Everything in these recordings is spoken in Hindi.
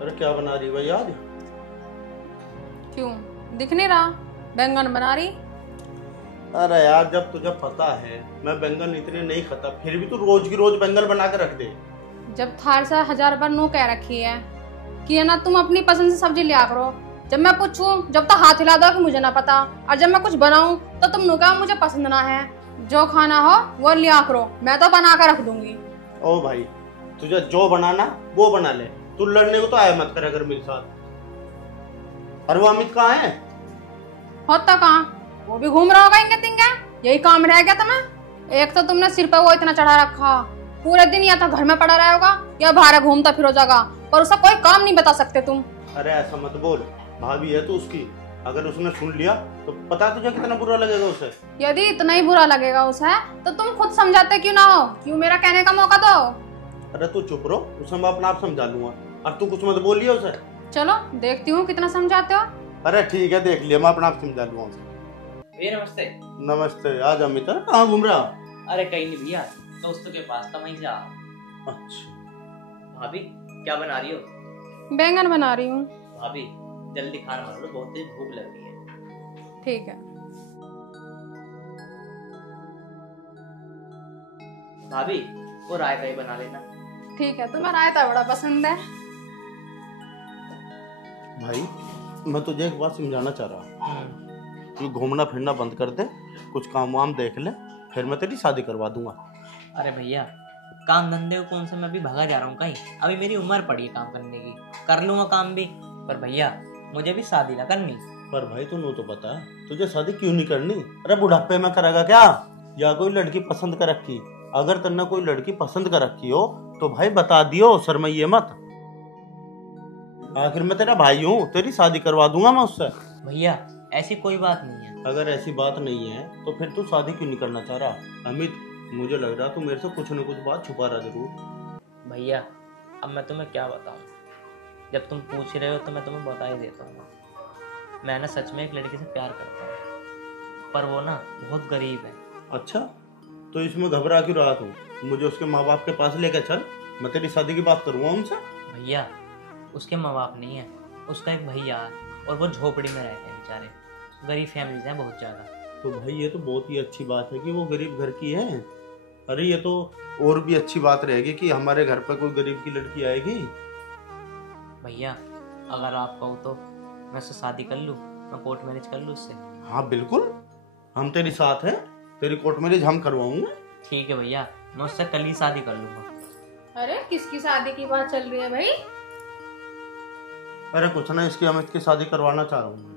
अरे क्या बना रही भाई आज? क्यों दिख नहीं रहा? बैंगन बना रही। अरे यार, जब तुझे पता है मैं बैंगन इतने नहीं खाता, फिर भी तू रोज की रोज बैंगन बना के रख दे। जब थार से 1000 बार नो कह रखी है कि है ना तुम अपनी पसंद से सब्जी लिया करो, जब मैं पूछूं जब तक हाथ हिला दो कि मुझे ना पता, और जब मैं कुछ बनाऊं तो तुम नो कहो मुझे पसंद ना है। जो खाना हो वो लिया करो, मैं तो बना कर रख दूंगी। ओ भाई, तुझे जो बनाना वो बना ले, तू लड़ने को तो आया मत कर अगर मेरे साथ। और वो अमित कहाँ है? होता कहाँ, वो भी घूम रहा होगा इंगे तिंगे, यही काम रह गया तुम्हें। एक तो तुमने सिर पे वो इतना चढ़ा रखा, पूरे दिन या तो घर में पड़ा रहेगा या बाहर घूमता फिरो जगह, पर उसका कोई काम नहीं बता सकते तुम। अरे ऐसा मत बोल, भाभी है तो उसकी, अगर उसने सुन लिया तो पता तुझे कितना बुरा लगेगा उसे। यदि इतना ही बुरा लगेगा उसे तो तुम खुद समझाते क्यों ना हो, क्यों मेरा कहने का मौका दो। अरे तू चुप रहो, उसे मैं अपना आप समझा लूंगा, अब तू कुछ मत बोलिए उसे। चलो देखती हूँ कितना समझाते हो। अरे ठीक है, देख लिया, मैं अपना आप समझा लूंगा उसे। भैया नमस्ते। नमस्ते। आज अमित कहाँ घूम रहा? अरे कहीं नहीं भैया, दोस्तों के पास था, वहीं जा। अच्छा भाभी क्या बना रही हो? बैंगन बना रही हूँ। भाभी जल्दी खाना बना लो, बहुत तेज भूख लग रही है। ठीक है। भाभी वो रायता ही बना लेना। ठीक है, तुम्हें रायता बड़ा पसंद है। भाई, मैं तुझे एक बात समझाना चाह रहा हूँ कि घूमना फिरना बंद कर दे, कुछ काम वाम देख ले, फिर मैं तेरी शादी करवा दूंगा। अरे भैया काम धंधे को कौन सा, मैं अभी भागा जा रहा हूँ कहीं, अभी मेरी उम्र पड़ी है काम करने की, कर लूंगा काम भी, पर भैया मुझे भी शादी ना करनी। पर भाई तू तो बता, तुझे शादी क्यों नहीं करनी? अरे बुढ़ापे में करेगा क्या? या कोई लड़की पसंद कर रखी? अगर तुमने कोई लड़की पसंद कर रखी हो तो भाई बता दियो, शर्माइए मत। आखिर मैं तेरा भाई हूँ, तेरी शादी करवा दूंगा मैं उससे। भैया ऐसी कोई बात नहीं है। अगर ऐसी बात नहीं है तो फिर तू शादी क्यों नहीं करना चाह रहा? अमित, मुझे लग रहा तू मेरे से कुछ न कुछ बात छुपा रहा जरूर। भैया अब मैं तुम्हें क्या बताऊं, जब तुम पूछ रहे हो तो मैं तुम्हें बता ही देता हूँ। मैं ना सच में एक लड़की से प्यार करता हूँ, पर वो ना बहुत गरीब है। अच्छा, तो इसमें घबरा क्यों रहा तू? मुझे उसके माँ बाप के पास लेकर चल, मैं तेरी शादी की बात करूँगा उनसे। भैया उसके माँ बाप नहीं है, उसका एक भैया है, और वो झोपड़ी में रहते हैं बेचारे, गरीब फैमिलीज हैं बहुत ज़्यादा। तो भाई ये तो बहुत ही अच्छी बात है कि वो गरीब घर की है। अरे ये तो और भी अच्छी बात रहेगी कि हमारे घर पर कोई गरीब की लड़की आएगी। भैया अगर आप कहो तो मैं उससे शादी कर लूँ, मैं कोर्ट मैरिज कर लूँ उससे। हाँ बिल्कुल, हम तेरी साथ हैं, तेरी कोर्ट मैरिज हम करवाऊंगे। ठीक है भैया, मैं उससे कल ही शादी कर लूँगा। अरे किसकी शादी की बात चल रही है भाई? अरे कुछ ना, इसकी अमित की शादी करवाना चाह रहा हूँ मैं।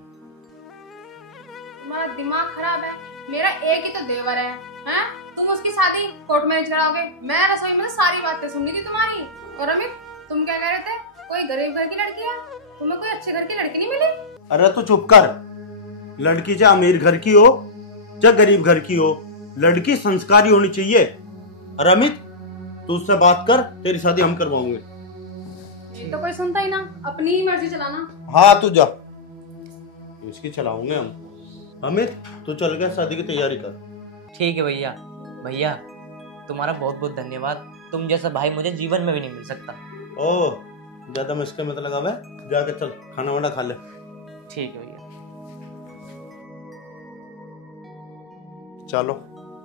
तुम्हारा दिमाग खराब है, मेरा एक ही तो देवर है, हैं? तुम उसकी शादी कोर्ट मैरिज कराओगे? मैं रसोई में सारी बातें सुन रही थी तुम्हारी। और अमित तुम क्या कह रहे थे? कोई गरीब घर की लड़की है, तुम्हें कोई अच्छे घर की लड़की नहीं मिली? अरे तू चुप कर, लड़की चाहे अमीर घर की हो चाहे गरीब घर की हो, लड़की संस्कारी होनी चाहिए। और अमित तू उससे बात कर, तेरी शादी हम करवाओगे। ये तो कोई सुनता ही ना, अपनी ही मर्जी चलाना। हाँ तू जा, इसकी चलाऊंगे हम। अमित तू चल गया, शादी की तैयारी कर। ठीक है भैया। भैया तुम्हारा बहुत बहुत धन्यवाद, तुम जैसा भाई मुझे जीवन में भी नहीं मिल सकता। ओह, ज्यादा मुश्किल मत लगा बे, जाके चल खाना वाना खा ले। ठीक है भैया। चलो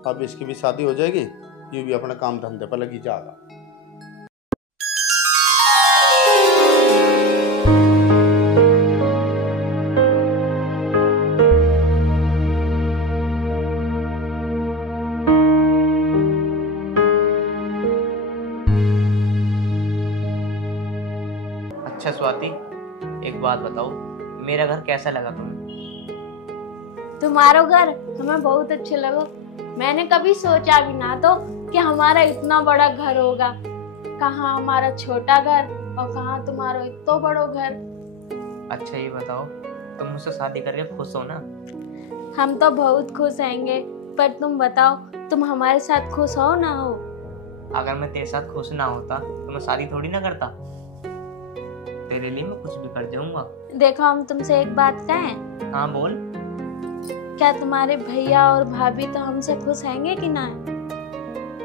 अब इसकी भी शादी हो जाएगी, ये भी अपना काम धंधे पर लगी जाएगा। अच्छा स्वाति, एक बात बताओ, मेरा घर कैसा लगा तुम्हें? तुम्हारा घर हमें बहुत अच्छे लगो। मैंने कभी सोचा भी ना तो कि हमारा इतना बड़ा घर होगा। कहाँ हमारा छोटा घर और कहाँ तुम्हारा इतना बड़ा घर। अच्छा ये बताओ, तुम मुझसे शादी करके खुश हो ना? हम तो बहुत खुश रहेंगे, पर तुम बताओ तुम हमारे साथ खुश हो ना हो? अगर मैं तेरे साथ खुश ना होता तो मैं शादी थोड़ी ना करता। तेरे लिए मैं कुछ भी कर जाऊंगा। देखो हम तुमसे एक बात कहें? हाँ बोल। क्या तुम्हारे भैया और भाभी तो हमसे खुश रहेंगे कि ना?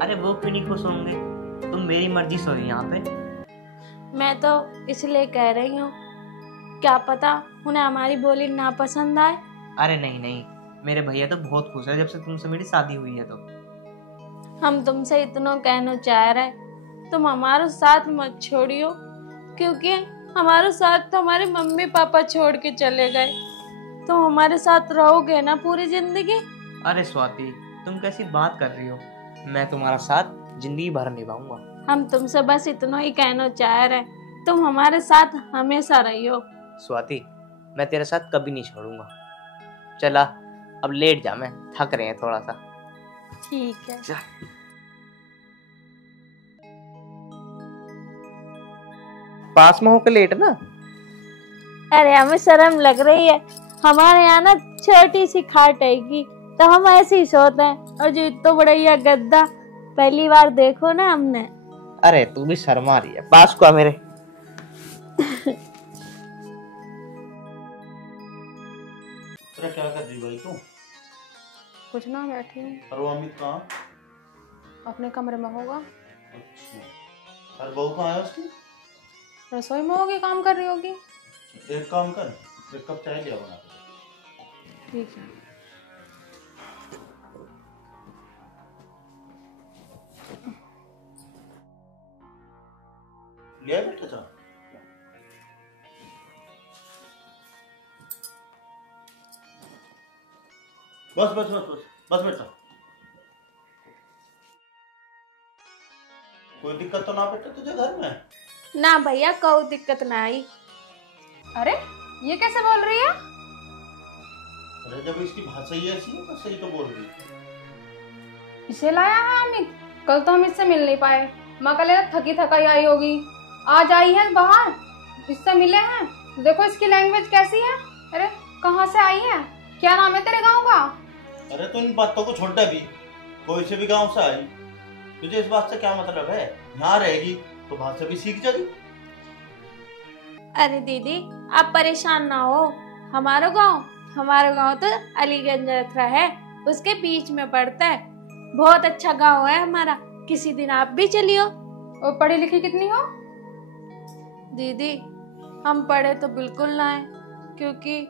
अरे वो क्यों नहीं खुश होंगे, तुम मेरी मर्जी से हो यहाँ पे। मैं तो इसलिए कह रही हूँ, क्या पता उन्हें हमारी बोली ना पसंद आए। अरे नहीं नहीं, मेरे भैया तो बहुत खुश है जब से तुमसे मेरी शादी हुई है। तो हम तुमसे इतना कहना चाह रहे, तुम हमारा साथ मत छोड़ियो, क्योंकि हमारा साथ तो हमारे मम्मी पापा छोड़ के चले गए। तो हमारे साथ रहोगे ना पूरी जिंदगी? अरे स्वाति, तुम कैसी बात कर रही हो? मैं तुम्हारा साथ जिंदगी भर निभाऊंगा। हम तुमसे बस इतना ही कहना चाह रहे, तुम हमारे साथ हमेशा रहियो। स्वाति, मैं तेरे साथ कभी नहीं छोड़ूंगा। चला अब लेट जा, मैं थक रहे हैं थोड़ा सा। ठीक है। पास में होकर लेट ना। अरे हमें शर्म लग रही है, हमारे यहाँ ना छोटी सी खाट हैगी, तो हम ऐसे ही सोते हैं। और जो इतना बड़ा ये गद्दा पहली बार देखो ना हमने। अरे तू भी शर्मा रही है, पास को आ मेरे। क्या कर रही भाई तू? कुछ ना, बैठी हूँ। और वो अमित कहाँ? अपने कमरे में होगा। अच्छा, और बहू कहाँ है उसकी? रसोई में होगी, काम कर रही होगी। एक काम कर, एक कप चाय लिया बना के। ठीक है। लिया बेटा चाय? बस बस बस बस बस बेटा। कोई दिक्कत तो ना बेटा तुझे घर में? ना भैया, कोई दिक्कत ना आई। अरे ये कैसे बोल रही है? अरे जब इसकी भाषा ही ऐसी है तो सही तो बोल रही। इसे लाया है अमित? कल तो हम इससे मिल नहीं पाए। माँ कल थकी थकाई आई होगी, आज आई है बाहर, इससे मिले हैं। देखो इसकी लैंग्वेज कैसी है। अरे कहाँ से आई है? क्या नाम है तेरे गांव का? अरे तो इन बातों को छोड़ दे अभी। कोई से भी गांव से आई, तुझे इस बात से क्या मतलब है? यहाँ रहेगी तो भाषा भी सीख जाएगी। अरे दीदी आप परेशान ना हो, हमारा गांव तो अलीगंज है, उसके बीच में पड़ता है। बहुत अच्छा गांव है हमारा, किसी दिन आप भी चलियो। और पढ़ी लिखी कितनी हो? दीदी हम पढ़े तो बिल्कुल ना है, क्योंकि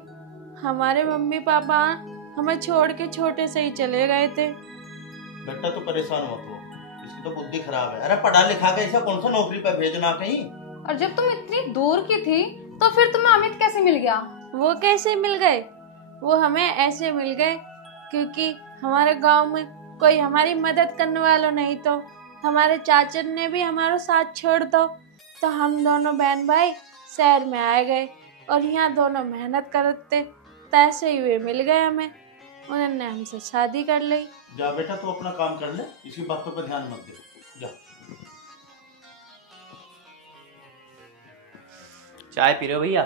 हमारे मम्मी पापा हमें छोड़ के छोटे से ही चले गए थे। बेटा तो परेशान मत हो, इसकी तो बुद्धि खराब है। अरे पढ़ा लिखा के इसे कौन सा नौकरी पे भेजना कहीं। और जब तुम इतनी दूर की थी तो फिर तुम्हें अमित कैसे मिल गया? वो कैसे मिल गए? वो हमें ऐसे मिल गए क्योंकि हमारे गांव में कोई हमारी मदद करने वाला नहीं, तो हमारे चाचा ने भी हमारा साथ छोड़ दो, तो हम दोनों बहन भाई शहर में आ गए और यहाँ दोनों मेहनत करते, तैसे ही वे मिल गए हमें। उन्होंने हमसे शादी कर ली। जा बेटा तू अपना काम कर ले, इसकी बातों पर ध्यान मत दे। जा। चाय पी रहे हो भैया?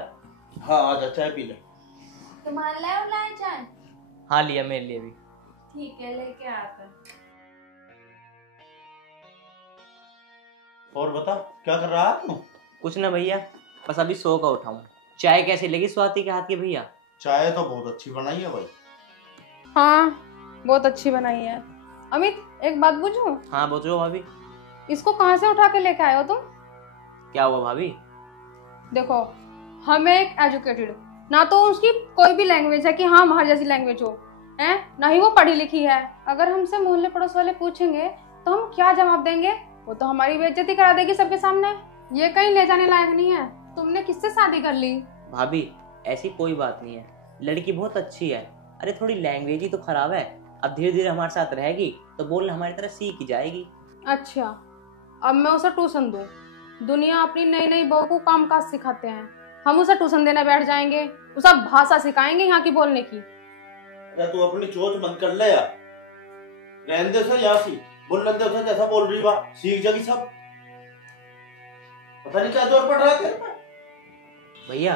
हाँ आजा चाय पी ले। तुम्हारे लाए चाय? हाँ लिया, मेरे लिए भी। ठीक है, लेके आता। और बता क्या कर रहा है तू? कुछ ना भैया, बस अभी सो का उठाऊं। चाय कैसी लगी स्वाति के हाथ की भैया? चाय तो बहुत अच्छी बनाई है भाई। हाँ बहुत अच्छी बनाई है। अमित एक बात पूछूं? हाँ पूछो भाभी। इसको कहाँ से उठा के लेके आए हो तुम? क्या हुआ भाभी? देखो हम एक एजुकेटेड, ना तो उसकी कोई भी लैंग्वेज है कि हाँ हमारी जैसी लैंग्वेज हो, है ना ही वो पढ़ी लिखी है। अगर हमसे मोहल्ले पड़ोस वाले पूछेंगे तो हम क्या जवाब देंगे? वो तो हमारी बेइज्जती करा देगी सबके सामने। ये कहीं ले जाने लायक नहीं है। तुमने किससे शादी कर ली? भाभी ऐसी कोई बात नहीं है, लड़की बहुत अच्छी है। अरे थोड़ी लैंग्वेज ही तो खराब है, अब धीरे धीरे हमारे साथ रहेगी तो बोलना हमारी तरह सीख ही जाएगी। अच्छा अब मैं उसे ट्यूशन दूं? दुनिया अपनी नई नई बहू को काम काज सिखाते हैं, हम उसे ट्यूशन देने बैठ जाएंगे, उसे भाषा सिखाएंगे यहाँ की बोलने की। अरे तू अपनी चोट बंद कर ले यार, रहने दे उसे यहाँ सी बोल दे उसे जैसा बोल रही बा, सीख जाएगी सब। पता नहीं क्या जोर पड़ रहा है तेरे पे। भैया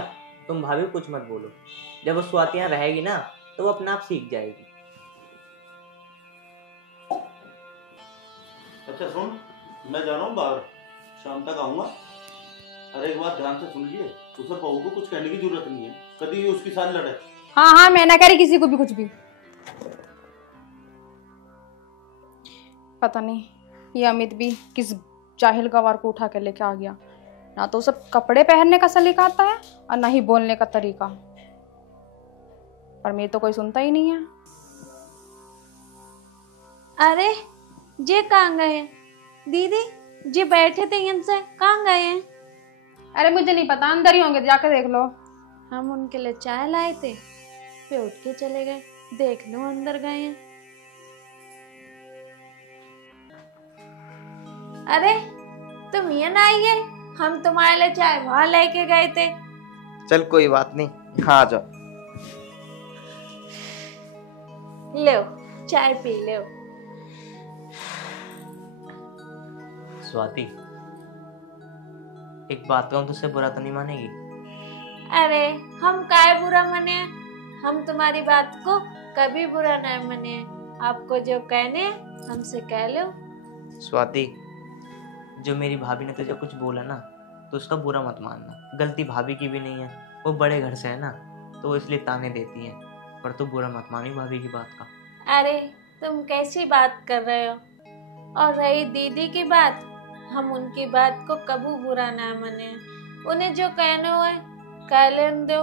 तुम भाभी कुछ मत बोलो, जब वो स्वाति यहाँ रहेगी ना तो वो अपने आप सीख जाएगी। अच्छा सुन, मैं जा रहा हूँ बाहर, शाम तक आऊंगा। अरे एक बात ध्यान से सुन लिए, उसे बहू को कुछ कहने की जरूरत नहीं है, कभी भी उसके साथ लड़े। हाँ हाँ मैं ना कह रही किसी को भी कुछ भी। पता नहीं ये अमित भी किस जाहिल गवार को उठा कर लेके आ गया। ना तो उसे कपड़े पहनने का सलीका आता है और ना ही बोलने का तरीका। पर मेरी तो कोई सुनता ही नहीं है। अरे जे कहाँ गए हैं? दीदी जी बैठे थे इनसे कहाँ गए हैं? अरे मुझे नहीं पता, अंदर ही होंगे, जाके देख लो। हम उनके लिए चाय लाए थे, वे उठ के चले गए। देख लो अंदर गए हैं। अरे तुम यहाँ ना आइए, हम तुम्हारे लिए चाय वहां लेके गए थे। चल कोई बात नहीं, यहाँ आ जाओ। लो चाय पी लो। स्वाति, एक बात कहूँ, तुझसे बुरा तो नहीं मानेगी? अरे हम काय बुरा मने, हम तुम्हारी बात को कभी बुरा नहीं मने। आपको जो कहने हमसे कह लो। स्वाति, जो मेरी भाभी ने तुझे कुछ बोला ना, तो उसका बुरा मत मानना। गलती भाभी की भी नहीं है, वो बड़े घर से है ना, तो वो इसलिए ताने देती है। पर तू बुरा मत मानी भाभी की बात का। अरे तुम कैसी बात कर रहे हो? और रही दीदी की बात, हम उनकी बात को कभी बुरा ना माने। उन्हें जो कहना है कह लेने दो,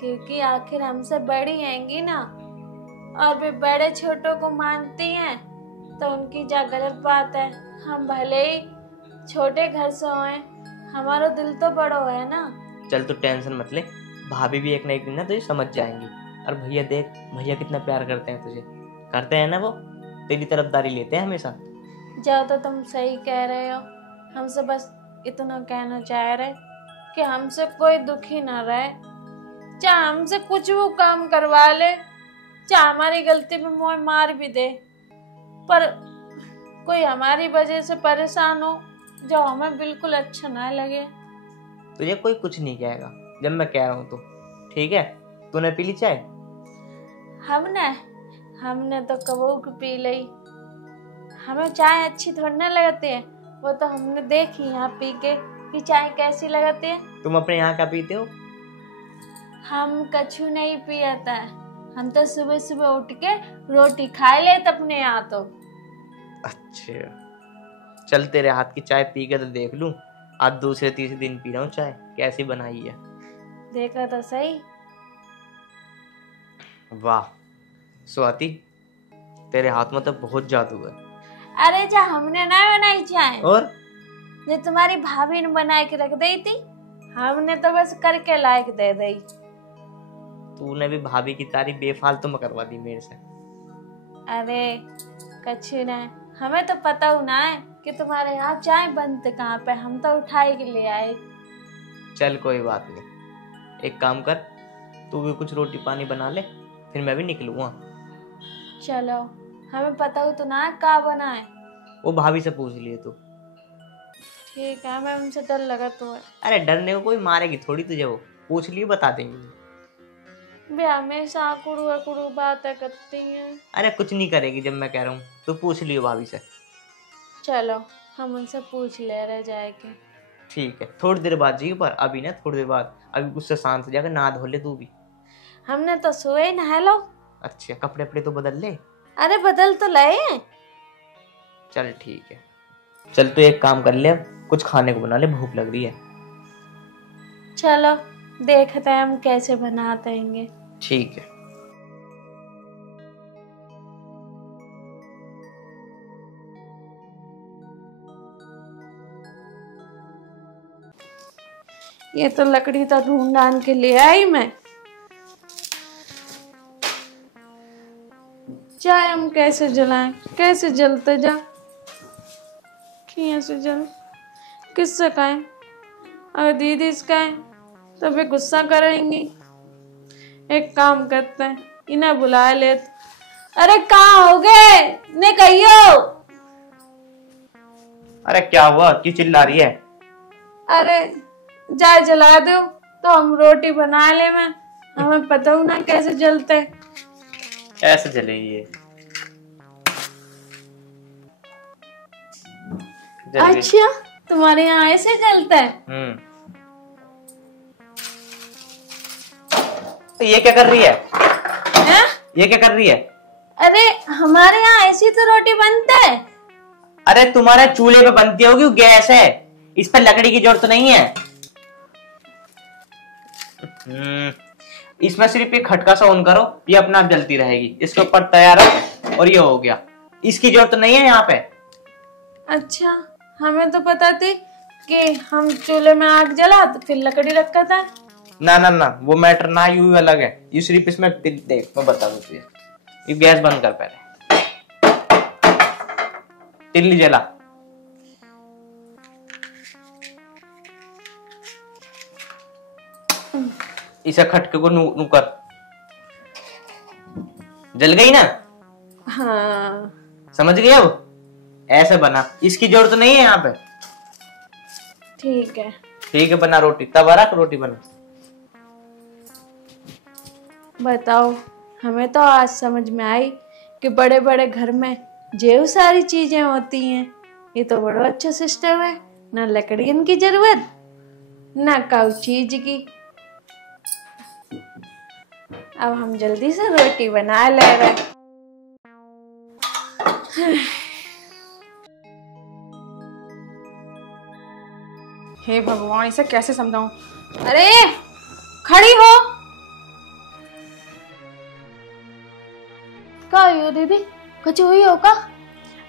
क्योंकि आखिर हमसे बड़ी हैंगी ना। और वे बड़े छोटों को मानती हैं तो उनकी क्या गलत बात है। हम भले ही छोटे घर से होए, हमारा दिल तो बड़ो है ना। चल तू टेंशन मत ले, भाभी भी एक ना एक दिन ना तुझे समझ जाएंगी। और भैया देख, भैया कितना प्यार करते हैं तुझे, करते हैं ना वो, तेरी तरफदारी लेते हैं हमेशा। जो तो तुम सही कह रहे हो। हमसे बस इतना कहना चाह रहे कि हमसे कोई दुखी ना रहे, चाहे हमसे कुछ वो काम करवा ले, चाहे हमारी गलती पे मोह मार भी दे, पर कोई हमारी वजह से परेशान हो जो हमें बिल्कुल अच्छा ना लगे। तुझे कोई कुछ नहीं कहेगा जब मैं कह रहा हूँ तो, ठीक है? तूने पी ली चाय? हमने तो कबूक पी ली। हमें चाय अच्छी थोड़ी ना लगती है, वो तो हमने देखी यहाँ पी के कि चाय कैसी लगती है। तुम अपने यहाँ क्या पीते हो? हम कछु नहीं पियता है, हम तो सुबह सुबह उठ के रोटी खा लेते अपने यहाँ तो। अच्छा, चल तेरे हाथ की चाय पी के तो देख लूं। आज दूसरे तीसरे दिन पी रहा हूँ चाय, कैसी बनाई है। देखा तो सही। वाह स्वाति, तेरे हाथ में तो बहुत जादू है। अरे जा हमने ना बनाई चाय, और जो तुम्हारी भाभी ने बना के रख दी थी, हमने तो बस करके लायक दे दी। तूने भी भाभी की तारीफ बेफालतू में करवा दी मेरे से। अरे कछु नहीं, हमें तो पता हो ना है कि तुम्हारे यहाँ चाय बनते कहाँ पे, हम तो उठाई के ले आए। चल कोई बात नहीं, एक काम कर, तू भी कुछ रोटी पानी बना ले, फिर मैं भी निकलूंगा। चलो, हमें पता हो तो ना क्या बना है। वो भाभी से पूछ लिए तू। ठीक है, हमें उनसे डर लगा तो है। अरे डरने को कोई मारेगी थोड़ी तुझे, वो पूछ लिए बता देंगे। वे हमेशा अकुड़ू बातें करती हैं। अरे कुछ नहीं करेगी जब मैं कह रहा हूँ, तो पूछ लियो भाभी से। चलो हम उनसे पूछ ले रहे जाएगी। ठीक है, थोड़ी देर बाद जी, पर अभी ना थोड़ी देर बाद, अभी उससे शांत हो जाकर नहा धो ले तू भी। हमने तो सोए नहा लो। अच्छा, कपड़े अपड़े तो बदल ले। अरे बदल तो लाए। चल ठीक है, चल तू एक काम कर ले, कुछ खाने को बना ले, भूख लग रही है। चलो देखते हैं हम कैसे बनाते हैं। ठीक है। ये तो लकड़ी तो ढूंढ ढांढ के ले आई मैं। चाय हम कैसे जलाएं, कैसे जलते जा, कैसे जल, किससे कहें? अगर दीदी से कहें तो वे गुस्सा करेंगी। एक काम करते हैं, इन्हें बुला ले। अरे कहाँ हो गए, ने कहियो। अरे क्या हुआ, क्यों चिल्ला रही है? अरे चाय जला दो तो हम रोटी बना ले। मैं हमें पता हो ना कैसे जलते। ऐसे जलेगी ये। अच्छा, तुम्हारे यहाँ ऐसे जलता है? तो ये क्या कर रही है? ये क्या कर रही है? अरे हमारे यहाँ ऐसी तो रोटी बनता है। अरे तुम्हारे चूल्हे पे बनती होगी, गैस है। इस पर लकड़ी की जरूरत नहीं है। इसमें सिर्फ एक खटका सा ऑन करो, ये अपना आप जलती रहेगी। इसके ऊपर तैयार है और ये हो गया। इसकी जरूरत नहीं है यहाँ पे। अच्छा, हमें तो पता थी कि हम चूल्हे में आग जला तो फिर लकड़ी रखा था। ना ना ना, वो मैटर ना यू अलग है। ये सिर्फ इसमें देख मैं बता दूं तुझे। ये गैस बंद कर पहले। तिल्ली जला। इसे खटके को नू कर। जल गई ना? हाँ समझ गए अब? ऐसे बना, इसकी जरूरत नहीं है यहाँ पे। ठीक है। ठीक है, बना रोटी। तवा रख, रोटी बना। बताओ, हमें तो आज समझ में आई कि बड़े बड़े घर में जो सारी चीजें होती हैं, ये तो बड़ा अच्छा सिस्टम है। ना लकड़ियन की जरूरत, ना काउ चीज की। अब हम जल्दी से रोटी बना ले रहे। हे भगवान, इसे कैसे समझाऊं? अरे खड़ी हो। का हुई हो दीदी? कुछ हुई हो का?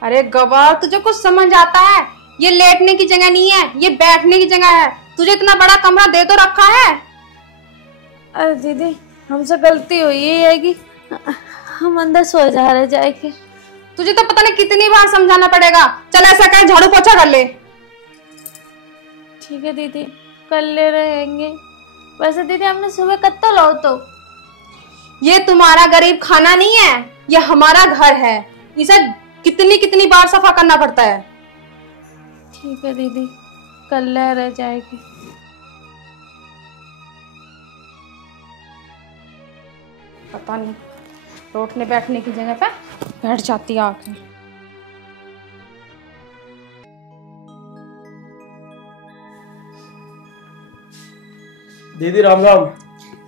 अरे गवार, तुझे कुछ समझ आता है? ये लेटने की जगह नहीं है, ये बैठने की जगह है। तुझे इतना बड़ा कमरा दे तो रखा है। अरे दीदी, हमसे गलती हुई है कि हम अंदर सो जा रहे जाके। तुझे तो पता नहीं कितनी बार समझाना पड़ेगा। चल ऐसा कर, झाड़ू पोछा कर ले। ठीक है दीदी, कर ले रहेंगे। वैसे दीदी, हमने सुबह कत्तो लो तो। ये तुम्हारा गरीब खाना नहीं है, ये हमारा घर है। इसे कितनी कितनी बार सफा करना पड़ता है। ठीक है दीदी, कर ले रह जाएगी। पता नहीं, रोटने बैठने की जगह पे बैठ जाती है आके। दीदी राम राम।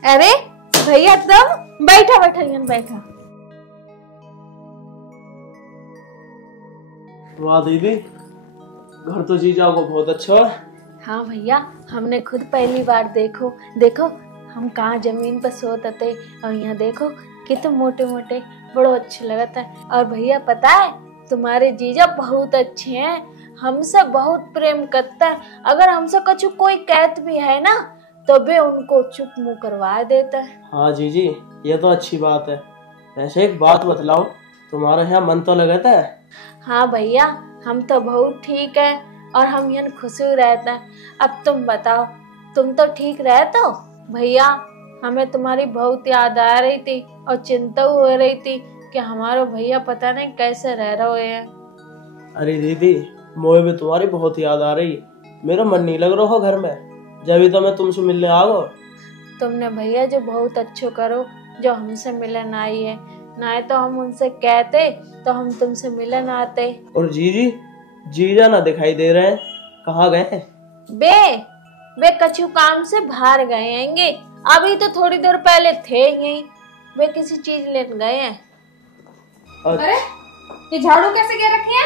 अरे भैया, तुम बैठा बैठा यहाँ बैठा। वाह दीदी, घर तो जीजा को बहुत अच्छा है। हाँ भैया, हमने खुद पहली बार देखो हम कहाँ जमीन पर सोते थे और यहाँ देखो कितने मोटे मोटे, बड़ो अच्छे लगता है। और भैया पता है, तुम्हारे जीजा बहुत अच्छे हैं, हमसे बहुत प्रेम करता है। अगर हमसे कुछ कोई कहत भी है ना, तो भी उनको चुप मुंह करवा देता है। हाँ जीजी, ये तो अच्छी बात है। वैसे एक बात बतलाओ, तुम्हारे यहाँ मन तो लगता है? हाँ भैया, हम तो बहुत ठीक है और हम यहाँ खुश रहते हैं। अब तुम बताओ, तुम तो ठीक रहते हो? भैया, हमें तुम्हारी बहुत याद आ रही थी और चिंता हो रही थी कि हमारे भैया पता नहीं कैसे रह रहे हैं। अरे दीदी, मुझे भी तुम्हारी बहुत याद आ रही। मेरा मन नहीं लग रहा हो घर में, जब तो मैं तुमसे मिलने आ गो। तुमने भैया जो बहुत अच्छो करो, जो हमसे मिलन आई है। ना तो हम उनसे कहते तो हम तुमसे मिलन आते। और जीजा ना दिखाई दे रहे हैं, कहाँ गए? वे कछु काम से बाहर गए हैंगे। अभी तो थोड़ी देर पहले थे यहीं। वे किसी चीज लेने गए हैं। अरे ये झाड़ू कैसे गिर रखी है?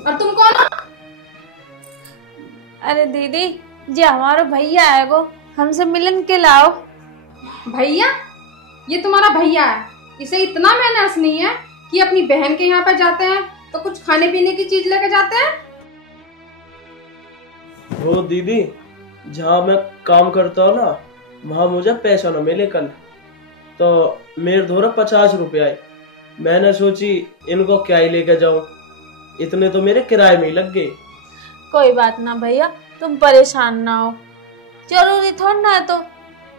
और तुम कौन हो? अरे दीदी जी, हमारा भैया है, वो हमसे मिलन के लाओ। भैया? ये तुम्हारा भैया है? इसे इतना मैनर्स नहीं है कि अपनी बहन के यहाँ पे जाते हैं तो कुछ खाने पीने की चीज लेके जाते हैं? वो दीदी, जहाँ मैं काम करता हूँ ना, वहाँ मुझे पैसा न मिले कल, तो मेरे धोरे 50 रुपये आए। मैंने सोची इनको क्या ही लेके जाऊं, इतने तो मेरे किराए में ही लग गए। कोई बात ना भैया, तुम परेशान ना हो। जरूरी थोड़ा ना, तो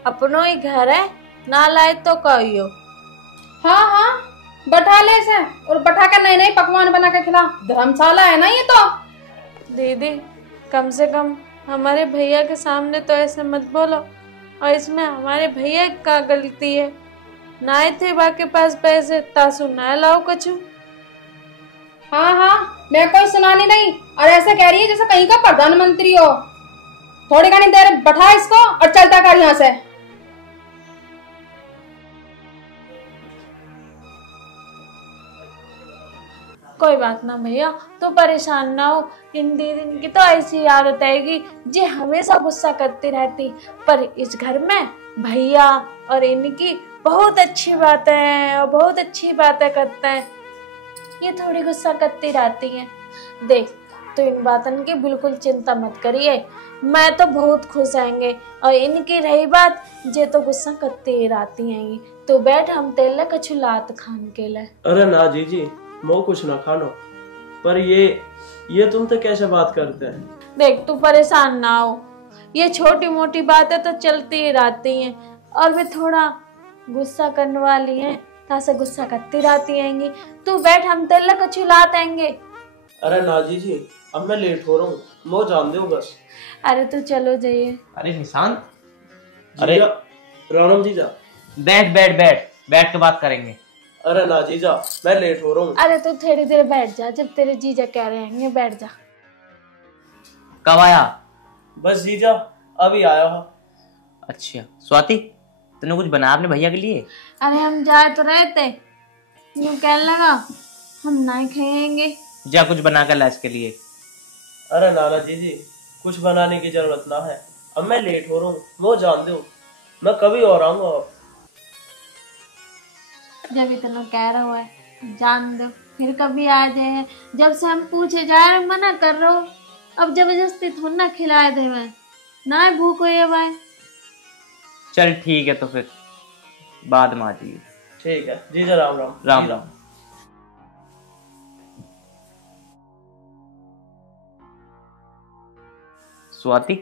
अपनों ही घर है, ना लाए तो कहियो। हाँ हाँ, बैठा ले इसे और बैठा कर नए नए पकवान बना के खिला। धर्मशाला है ना ये तो। दीदी, कम से कम हमारे भैया के सामने तो ऐसे मत बोलो। और इसमें हमारे भैया का गलती है। ना थे बाकी पास पैसे, तासु ना लाओ कछु। हाँ हाँ, मैं कोई सुनानी नहीं। और ऐसे कह रही है जैसे कहीं का प्रधानमंत्री हो। थोड़ी घनी देर बैठा इसको और चलता कर यहाँ से। कोई बात ना भैया, तो परेशान ना हो। इन दीदी की तो ऐसी आदत आएगी जे हमेशा गुस्सा करती रहती, पर इस घर में भैया और इनकी बहुत अच्छी बातें हैं और बहुत अच्छी बातें करते हैं। ये थोड़ी गुस्सा करती रहती हैं। देख, तो इन बातन की बिल्कुल चिंता मत करिए, मैं तो बहुत खुश आएंगे। और इनकी रही बात, जे तो गुस्सा करती ही रहती हैं। तो बैठ, हम तेल कछु लात खान के लिए। अरे ना जीजी, मो कुछ ना खानो। पर ये तुम तो कैसे बात करते हैं? देख, तू परेशान ना हो, ये छोटी मोटी बातें तो चलती ही रहती हैं और वे थोड़ा गुस्सा करने वाली हैं, तासे गुस्सा करती रहती हैं। तू बैठ, हम तेल कछु लात आएंगे। अरे ना जीजी, अब मैं लेट हो रहा हूँ, मो जान दो बस। अरे तो चलो जाइए। अरे निशांत, अरे राणम जीजा, बैठ बैठ बैठ बैठ के बात करेंगे। अरे ना जीजा, मैं लेट हो रहा हूँ। अरे तो थोड़ी देर बैठ जा, जब तेरे जीजा कह रहे हैं बैठ जा। कब आया? बस जीजा अभी आया हूँ। अच्छा स्वाति, तूने कुछ बनाया अपने भैया के लिए? अरे हम जाए तो रहे थे, यूं कहने लगा हम नहीं खाएंगे। जा कुछ बना कर ला इसके लिए। अरे नाना जीजी, कुछ बनाने की जरूरत ना है, अब मैं लेट हो रहा हूँ, वो जान दो, मैं कभी और आऊंगा। अब जब इतना कह रहा है जान दो, फिर कभी आ जाए। जब से हम पूछे जा रहे मना कर रहे हो, अब जबरदस्ती थोड़ा ना खिलाए दे, मैं ना भूख हुई है भाई। चल ठीक है, तो फिर बाद में आ जाइए। ठीक है जीजा, राम राम। राम राम। स्वाति,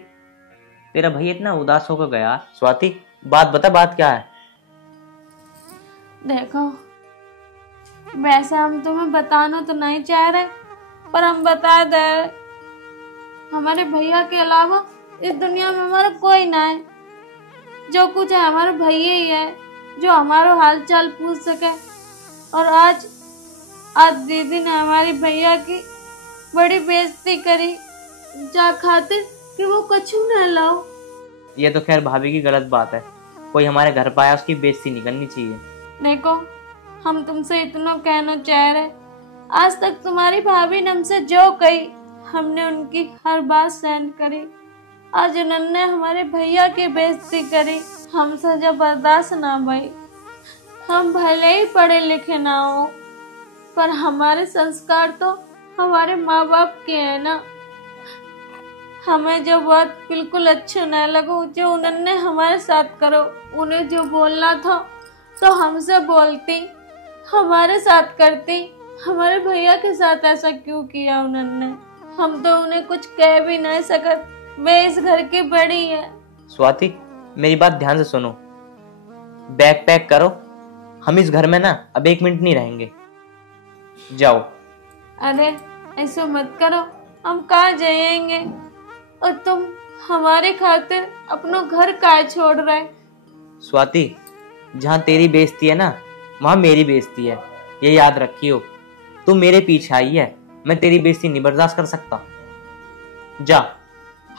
तेरा भैया इतना उदास होकर गया। स्वाति बात बता, बात क्या है? देखो, वैसे हम तुम्हें बताना तो नहीं चाह रहे, पर हम बता दे, हमारे भैया के अलावा इस दुनिया में हमारा कोई ना है। जो कुछ है हमारे भैया ही है, जो हमारा हाल चाल पूछ सके। और आज दीदी ने हमारी भैया की बड़ी बेइज्जती करी, जा खातिर कि वो कछु न लाओ। ये तो खैर भाभी की गलत बात है, कोई हमारे घर पाया उसकी बेइज्जती नहीं करनी चाहिए। देखो, हम तुमसे इतना कहना चाह रहे, आज तक तुम्हारी भाभी ने हमसे जो कही, हमने उनकी हर बात सहन करी। आज उन्होंने हमारे भैया की बेइज्जती करी, हमसे जब बर्दाश्त ना भाई। हम भले ही पढ़े लिखे ना हो, पर हमारे संस्कार तो हमारे माँ बाप के हैं ना। हमें जो बात बिल्कुल अच्छी न लगो, जो उन्होंने हमारे साथ करो, उन्हें जो बोलना था तो हमसे बोलती, हमारे साथ करती। हमारे भैया के साथ ऐसा क्यों किया उन्होंने? हम तो उन्हें कुछ कह भी नहीं सकत, वे इस घर की बड़ी है। स्वाति, मेरी बात ध्यान से सुनो, बैग पैक करो, हम इस घर में ना अब 1 मिनट नहीं रहेंगे, जाओ। अरे ऐसा मत करो, हम कहाँ जाएंगे? और तुम हमारे खातिर अपना घर काहे छोड़ रहे? स्वाति, जहाँ तेरी बेइज्जती है ना, वहाँ मेरी बेइज्जती है, ये याद रखियो। तू मेरे पीछे आई है, मैं तेरी बेइज्जती नहीं बर्दाश्त कर सकता। जा,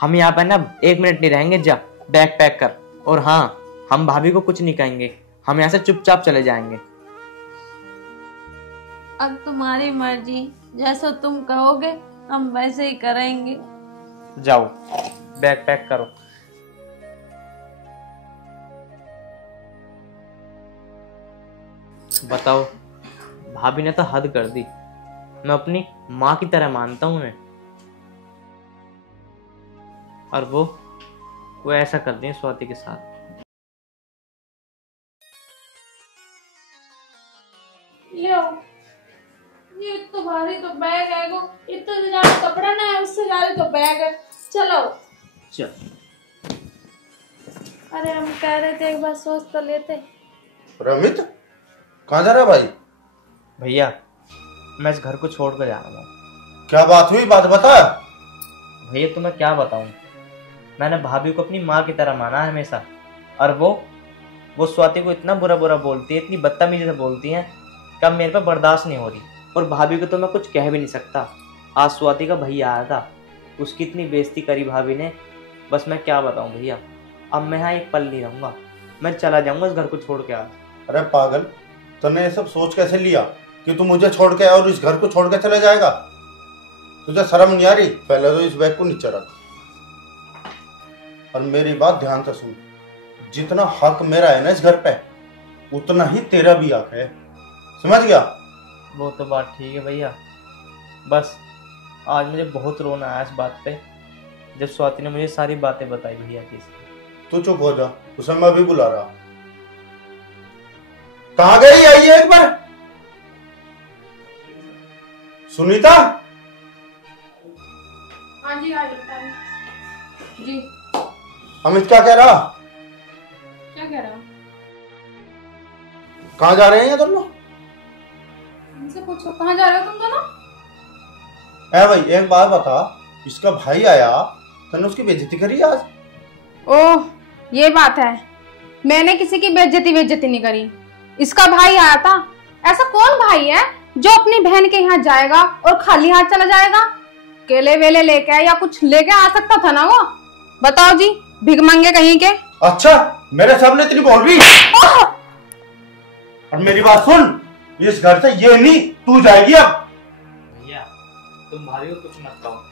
हम यहाँ पे ना 1 मिनट नहीं रहेंगे, जा बैग पैक कर। और हाँ, हम भाभी को कुछ नहीं कहेंगे, हम यहाँ से चुपचाप चले जाएंगे। अब तुम्हारी मर्जी, जैसा तुम कहोगे हम वैसे ही करेंगे। जाओ, बैग पैक करो। बताओ, भाभी ने तो हद कर दी। मैं अपनी माँ की तरह मानता हूँ उन्हें, और वो ऐसा कर दी स्वाति के साथ। लो, ये तो भारी तो बैग है गो, इतना तो ज्यादा कपड़ा ना है, उससे ज्यादा तो बैग है। चलो चल। अरे हम कह रहे थे एक बार सोच तो लेते। रमित, कहाँ जा रहा है भाई? भैया, मैं इस घर को छोड़ कर जा रहा हूँ। क्या बात हुई, बात बता। भैया तुम्हें क्या बताऊं, मैंने भाभी को अपनी माँ की तरह माना है हमेशा, और वो स्वाति को इतना बुरा बुरा बोलती है, इतनी बदतमीजी से बोलती है कि अब मेरे पे बर्दाश्त नहीं हो रही। और भाभी को तो मैं कुछ कह भी नहीं सकता। आज स्वाति का भैया आया था, उसकी इतनी बेइज्जती करी भाभी ने, बस मैं क्या बताऊं भैया। अब मैं यहाँ एक पल नहीं रहूंगा, मैं चला जाऊंगा इस घर को छोड़ के आज। अरे पागल, तूने ये सब सोच कैसे लिया? कि तू मुझे छोड़ के और इस घर को छोड़ के चला जाएगा? तुझे शर्म नहीं आ रही? पहले तो इस बैग को नीचे रख और मेरी बात ध्यान से सुन। जितना हक मेरा है ना इस घर पे, उतना ही तेरा भी हक है, समझ गया? वो तो बात ठीक है भैया, बस आज मुझे बहुत रोना आया इस बात पे जब स्वाति ने मुझे सारी बातें बताई भैया की। तू चुप हो जा, उसे मैं भी बुला रहा। कहाँ गई? आइए एक बार। सुनीता। हाँ जी आ जी। अमित क्या कह रहा? क्या कह रहा हूँ? कहाँ जा रहे हैं तुम लोग? मुझसे पूछो कहाँ जा रहे हो तुम दोनों? है भाई एक बात बता, इसका भाई आया, तूने उसकी बेइज्जती करी आज? ओह ये बात है, मैंने किसी की बेइज्जती नहीं करी। इसका भाई आया था। ऐसा कौन भाई है जो अपनी बहन के यहाँ जाएगा और खाली हाथ चला जाएगा? केले वेले लेके या कुछ लेके आ सकता था ना वो। बताओ जी, भिख मंगे कहीं के। अच्छा मेरे सामने इतनी बोल रही? और मेरी बात सुन, इस घर से ये नहीं तू जाएगी अब। भैया तुम भाभी को कुछ मत कहो,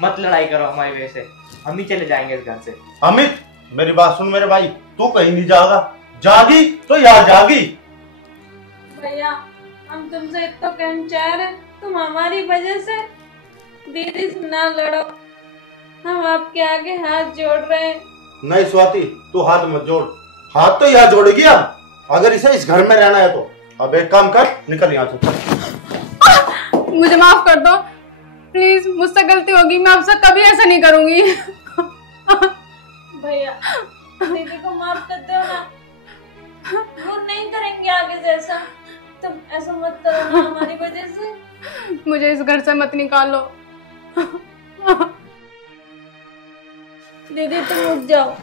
मत लड़ाई करो हमारी वजह से, हम ही चले जाएंगे इस घर से। अमित मेरी बात सुन मेरे भाई, तू कहीं नहीं जाएगा, जागी तो यार जागी। भैया हम तुमसे इतना कहना चाह रहे, तुम हमारी वजह से दीदी से ना लड़ो, हम आपके आगे हाथ जोड़ रहे हैं। नहीं स्वाति, तू हाथ मत जोड़, हाथ तो यहाँ जोड़ेगी अब, अगर इसे इस घर में रहना है तो। अब एक काम कर, निकल यहाँ से। मुझे माफ कर दो प्लीज, मुझसे गलती होगी, मैं आपसे कभी ऐसा नहीं करूंगी। भैया दीदी को माफ कर दो ना, वो नहीं करेंगे आगे से ऐसा। तुम ऐसा मत करो ना हमारी वजह से। मुझे इस घर से मत निकालो। दीदी तुम उठ जाओ।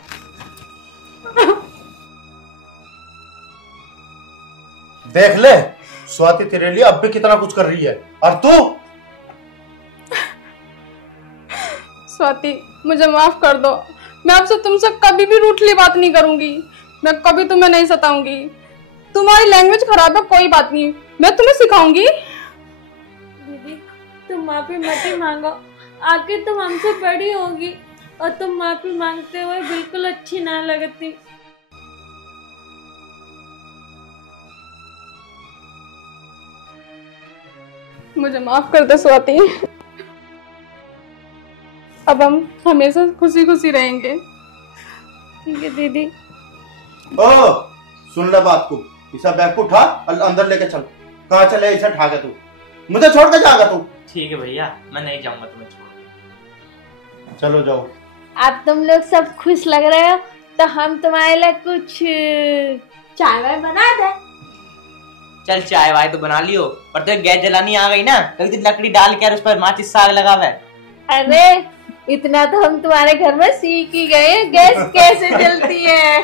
देख ले स्वाति तेरे लिए अब भी कितना कुछ कर रही है, और तू? स्वाति मुझे माफ कर दो, मैं आपसे तुमसे कभी भी रूठली बात नहीं करूंगी, मैं कभी तुम्हें नहीं सताऊंगी। तुम्हारी लैंग्वेज खराब है, कोई बात नहीं, मैं तुम्हें सिखाऊंगी। दीदी तुम माफी मत ही मांगो, आगे तुम हमसे बड़ी होगी और तुम माफी मांगते हुए बिल्कुल अच्छी ना लगती। मुझे माफ कर दो स्वाति, अब हम हमेशा खुशी खुशी रहेंगे। ठीक है दीदी। ओ सुन ले बात को, इसा बैग को उठा और अंदर लेके चल। कहाँ चले इसे उठा के? तू मुझे छोड़ के जाएगा तू? ठीक है भैया, मैं नहीं जाऊंगा तुम्हें छोड़ के। चलो जाओ। आप तुम लोग सब खुश लग रहे हो तो हम तुम्हारे लिए कुछ चाय वाय बना दे। चल चाय वाय तो बना लियो, पर तो गैस जलानी आ गई ना, कभी तो लकड़ी डाल के उस पर माचिस साग लगा हुआ है। अरे इतना तो हम तुम्हारे घर में सीख ही गए गैस कैसे जलती है।